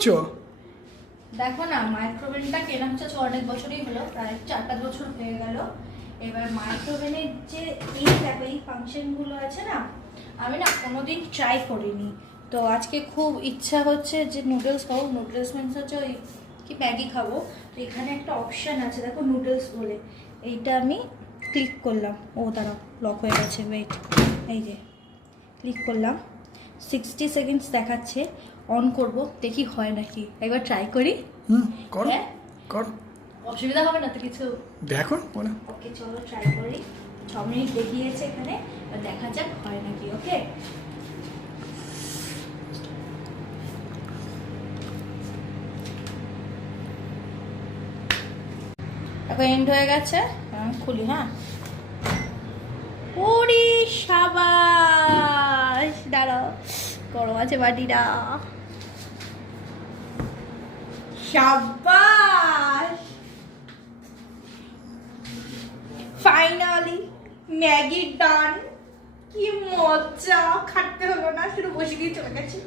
করছো? দেখো না, মাইক্রোওভেনটা কেনা হচ্ছে অনেক বছরই হলো, প্রায় 4-5 বছর হয়ে গেল। এবার মাইক্রোওভেনের যে এই ফাংশনগুলো আছে না, আমি না কোনোদিন ট্রাই করিনি। তো আজকে খুব ইচ্ছা হচ্ছে যে নুডলস খাবো। নুডলস মিনস হচ্ছে ওই কি ম্যাগি খাবো। তো এখানে একটা অপশান আছে দেখো, নুডলস বলে। এইটা আমি ক্লিক করলাম। ও দাঁড়াও, লক হয়ে গেছে, ওয়েট। এই যে ক্লিক করলাম, 60 সেকেন্ডস দেখাচ্ছে। অন করব, দেখি হয় নাকি, একবার ট্রাই করি। করো হ্যাঁ, করো, অসুবিধা হবে না তো কিছু? দেখো বলে। ওকে চলো ট্রাই করি। 6 মিনিট দেখিয়েছে এখানে, এবার দেখা যাক হয় নাকি। ওকে, এখন এন্ড হয়ে গেছে। খুলি, হ্যাঁ। ওরে সাবাস, দাঁড়াও, গরম আছে বাটিটা। সাবাস, ফাইনালি ম্যাগি ডান। কি মজা, খাটতে হলো না, শুধু বসে দিয়ে চলে গেছে।